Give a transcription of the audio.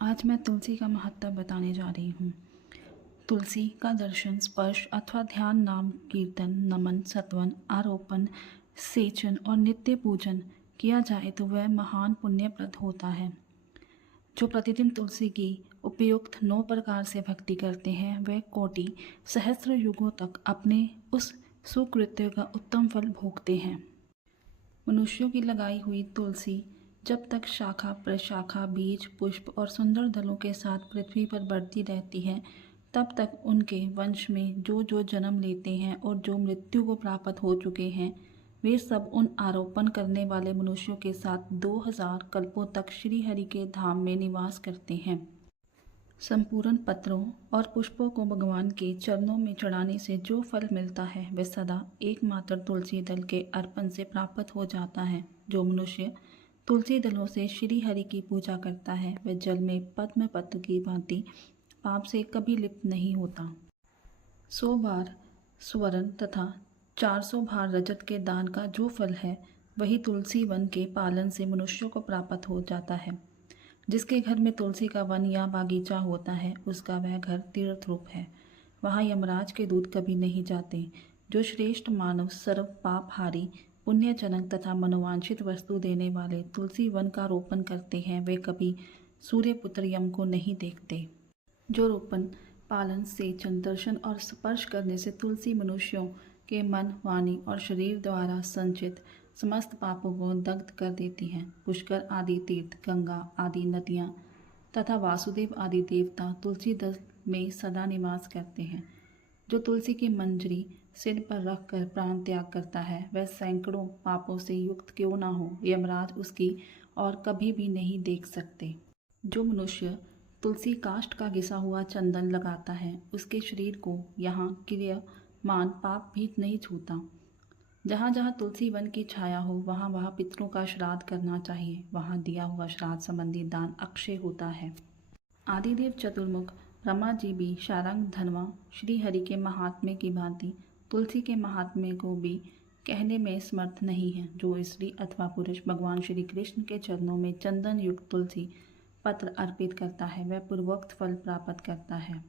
आज मैं तुलसी का महत्व बताने जा रही हूँ। तुलसी का दर्शन, स्पर्श अथवा ध्यान, नाम कीर्तन, नमन, सत्वन, आरोपण, सेचन और नित्य पूजन किया जाए तो वह महान पुण्यप्रद होता है। जो प्रतिदिन तुलसी की उपयुक्त 9 प्रकार से भक्ति करते हैं वह कोटि सहस्त्र युगों तक अपने उस सुकृत्य का उत्तम फल भोगते हैं। मनुष्यों की लगाई हुई तुलसी जब तक शाखा प्रशाखा, बीज, पुष्प और सुंदर दलों के साथ पृथ्वी पर बढ़ती रहती है, तब तक उनके वंश में जो जो जन्म लेते हैं और जो मृत्यु को प्राप्त हो चुके हैं, वे सब उन आरोपण करने वाले मनुष्यों के साथ 2000 कल्पों तक श्री हरि के धाम में निवास करते हैं। संपूर्ण पत्रों और पुष्पों को भगवान के चरणों में चढ़ाने से जो फल मिलता है वह सदा एकमात्र तुलसी दल के अर्पण से प्राप्त हो जाता है। जो मनुष्य तुलसी दलों से श्री हरि की पूजा करता है वह जल में पद्म पत्र की भांति पाप से कभी लिप्त नहीं होता। 100 बार स्वर्ण तथा 400 भार रजत के दान का जो फल है वही तुलसी वन के पालन से मनुष्यों को प्राप्त हो जाता है। जिसके घर में तुलसी का वन या बागीचा होता है उसका वह घर तीर्थ रूप है। वहाँ यमराज के दूत कभी नहीं जाते। जो श्रेष्ठ मानव सर्व पापहारी, पुण्यजनक तथा मनोवांछित वस्तु देने वाले तुलसी वन का रोपण करते हैं वे कभी सूर्यपुत्र यम को नहीं देखते। जो रोपण, पालन, सेचन, दर्शन और स्पर्श करने से तुलसी मनुष्यों के मन, वाणी और शरीर द्वारा संचित समस्त पापों को दग्ध कर देती हैं। पुष्कर आदि तीर्थ, गंगा आदि नदियाँ तथा वासुदेव आदि देवता तुलसी दल में सदा निवास करते हैं। जो तुलसी की मंजरी सिर पर रखकर प्राण त्याग करता है वह सैकड़ों पापों से युक्त क्यों न हो, यमराज उसकी और कभी भी नहीं देख सकते। जो मनुष्य तुलसी काष्ठ का घिसा हुआ चंदन लगाता है उसके शरीर को यहाँ क्रियमान पाप भी नहीं छूता। जहाँ जहाँ तुलसी वन की छाया हो वहाँ वहाँ पितरों का श्राद्ध करना चाहिए। वहाँ दिया हुआ श्राद्ध संबंधी दान अक्षय होता है। आदिदेव चतुर्मुख ब्रह्मा जी भी शारंग धनवा श्री हरि के महात्म्य की भांति तुलसी के महात्म्य को भी कहने में समर्थ नहीं है। जो स्त्री अथवा पुरुष भगवान श्री कृष्ण के चरणों में चंदन युक्त तुलसी पत्र अर्पित करता है वह पूर्वोक्त फल प्राप्त करता है।